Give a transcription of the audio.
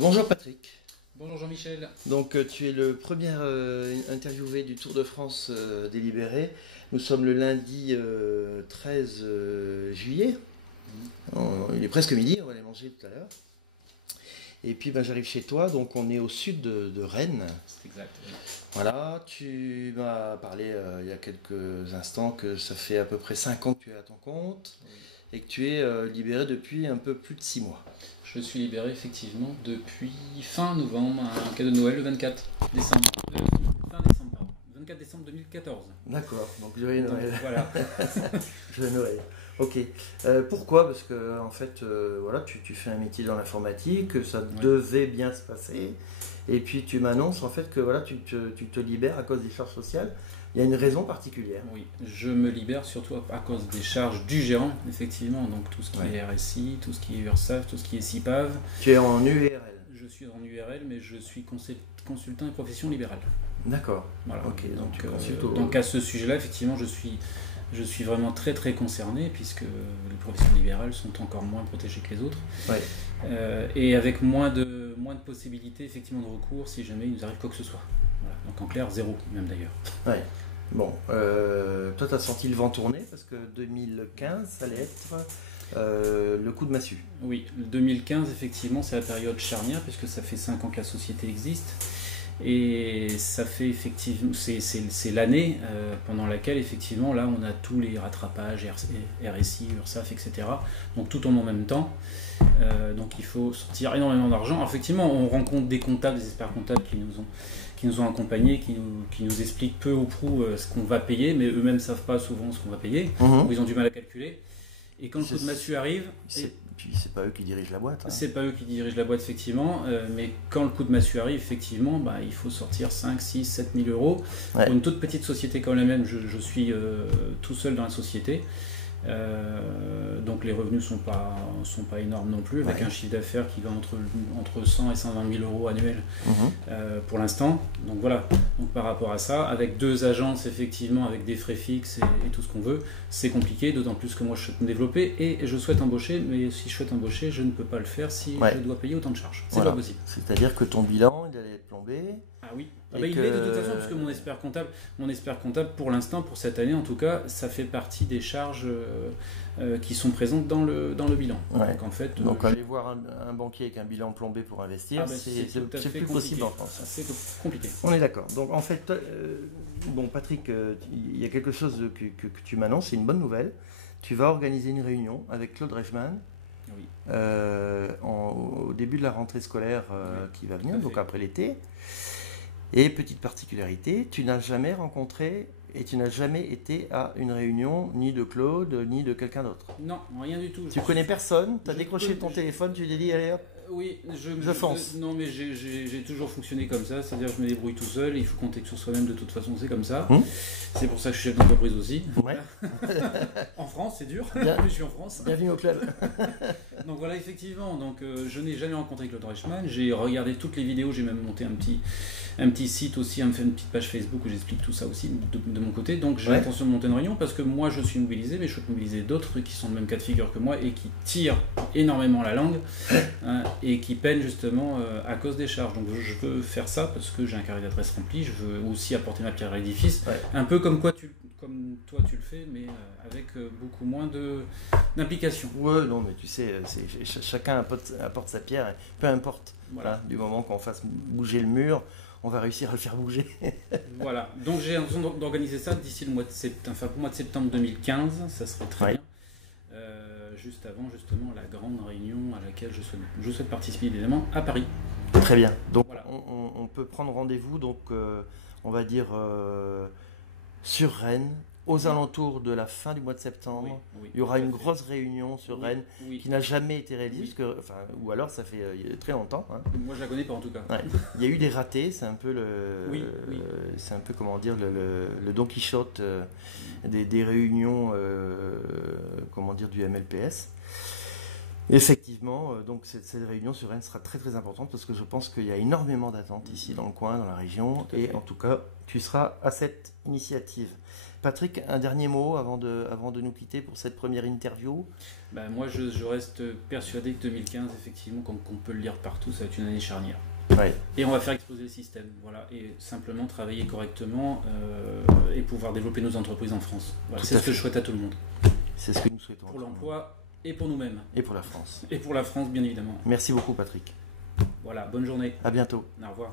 Bonjour Patrick. Bonjour Jean-Michel. Donc tu es le premier interviewé du Tour de France délibéré. Nous sommes le lundi 13 juillet. Il est presque midi, on va aller manger tout à l'heure. Et puis j'arrive chez toi, donc on est au sud de Rennes. C'est exact. Oui. Voilà, tu m'as parlé il y a quelques instants que ça fait à peu près 5 ans que tu es à ton compte et que tu es libéré depuis un peu plus de 6 mois. Je suis libéré effectivement depuis fin novembre, un cadeau de Noël le 24 décembre. Fin décembre, pardon. 24 décembre 2014. D'accord, donc joyeux Noël. Donc, voilà. Joyeux Noël. Ok. Pourquoi? Parce que en fait, voilà, tu fais un métier dans l'informatique, ça devait bien se passer, et puis tu m'annonces en fait que voilà, tu te libères à cause des charges sociales. Il y a une raison particulière. Oui, je me libère surtout à cause des charges du gérant, effectivement. Donc tout ce qui est RSI, tout ce qui est URSSAF, tout ce qui est CIPAV. Tu es en URL. Je suis en URL, mais je suis consultant et profession libérale. D'accord. Voilà. Ok. Donc à ce sujet-là, effectivement, je suis vraiment très très concerné puisque les professions libérales sont encore moins protégées que les autres. Ouais. Et avec moins de possibilités effectivement de recours si jamais il nous arrive quoi que ce soit. Voilà. Donc en clair, zéro même d'ailleurs. Ouais. Bon, toi tu as senti le vent tourner parce que 2015 ça allait être le coup de massue. Oui, 2015 effectivement c'est la période charnière puisque ça fait 5 ans que la société existe. Et ça fait effectivement, c'est l'année pendant laquelle effectivement là on a tous les rattrapages, RSI, URSSAF, etc. Donc tout en même temps. Donc il faut sortir énormément d'argent. Effectivement, on rencontre des comptables, des experts comptables qui nous ont accompagnés, qui nous expliquent peu ou prou ce qu'on va payer, mais eux-mêmes ne savent pas souvent ce qu'on va payer, ou ils ont du mal à calculer. Et quand le coup de massue arrive... Puis c'est pas eux qui dirigent la boîte. Hein. C'est pas eux qui dirigent la boîte, effectivement, mais quand le coup de massue arrive, effectivement, il faut sortir 5, 6, 7 000 euros. Ouais. Pour une toute petite société comme la même, je suis tout seul dans la société. Donc les revenus sont pas énormes non plus, avec un chiffre d'affaires qui va entre 100 et 120 000 euros annuels pour l'instant. Donc voilà, donc par rapport à ça, avec 2 agences effectivement, avec des frais fixes et tout ce qu'on veut, c'est compliqué, d'autant plus que moi je souhaite me développer et je souhaite embaucher, mais si je souhaite embaucher, je ne peux pas le faire si je dois payer autant de charges. C'est pas possible. C'est-à-dire que ton bilan, il allait être plombé. Ah oui. Il l'est de toute façon, puisque mon expert comptable, pour l'instant, pour cette année en tout cas, ça fait partie des charges qui sont présentes dans le bilan. Ouais. Donc en fait, donc aller voir un banquier avec un bilan plombé pour investir, c'est plus possible en France. C'est compliqué. On est d'accord. Donc en fait, bon Patrick, il y a quelque chose que tu m'annonces, c'est une bonne nouvelle. Tu vas organiser une réunion avec Claude Reichmann. Oui. Au début de la rentrée scolaire qui va venir, donc après l'été. Et petite particularité, tu n'as jamais rencontré et tu n'as jamais été à une réunion ni de Claude ni de quelqu'un d'autre. Non, rien du tout. Tu connais personne, tu as décroché ton téléphone, tu t'es dit allez hop. Oui, je fonce. Non, mais j'ai toujours fonctionné comme ça, c'est-à-dire je me débrouille tout seul, il faut compter sur soi-même de toute façon, c'est comme ça. C'est pour ça que je suis chef d'entreprise aussi. Ouais. En France, c'est dur. Je suis en France. Bienvenue au club. Donc voilà, effectivement, donc, je n'ai jamais rencontré Claude Reichmann, j'ai regardé toutes les vidéos, j'ai même monté un petit site aussi, une petite page Facebook où j'explique tout ça aussi de mon côté. Donc j'ai l'intention de monter une réunion parce que moi je suis mobilisé, mais je souhaite mobiliser d'autres qui sont le même cas de figure que moi et qui tirent énormément la langue et qui peinent justement à cause des charges. Donc je veux faire ça parce que j'ai un carnet d'adresse rempli, je veux aussi apporter ma pierre à l'édifice, un peu comme toi tu le fais, mais avec beaucoup moins d'implication. Ouais, non, mais tu sais, chacun apporte sa pierre, peu importe. Voilà. Du moment qu'on fasse bouger le mur, on va réussir à le faire bouger. Voilà, donc j'ai l'intention d'organiser ça d'ici le mois de septembre 2015, ça serait très bien. Juste avant justement la grande réunion à laquelle je souhaite participer évidemment à Paris. Très bien, donc voilà. on peut prendre rendez-vous, donc on va dire sur Rennes, aux alentours de la fin du mois de septembre. Il y aura une grosse réunion sur Rennes qui n'a jamais été réalisée, ou alors ça fait très longtemps. Hein. Moi je la connais pas en tout cas. Ouais. Il y a eu des ratés, c'est un peu c'est un peu comment dire le Don Quichotte des réunions comment dire du MLPS. Effectivement, donc cette réunion sur Rennes sera très très importante parce que je pense qu'il y a énormément d'attentes ici dans le coin, dans la région, et en tout cas, tu seras à cette initiative. Patrick, un dernier mot avant de nous quitter pour cette première interview. Ben, moi, je reste persuadé que 2015, effectivement, comme on peut le lire partout, ça va être une année charnière. Ouais. Et on va faire exploser le système, voilà, et simplement travailler correctement et pouvoir développer nos entreprises en France. Voilà, c'est ce que je souhaite à tout le monde. C'est ce que nous souhaitons. Pour l'emploi et pour nous-mêmes. Et pour la France. Et pour la France, bien évidemment. Merci beaucoup, Patrick. Voilà, bonne journée. À bientôt. Au revoir.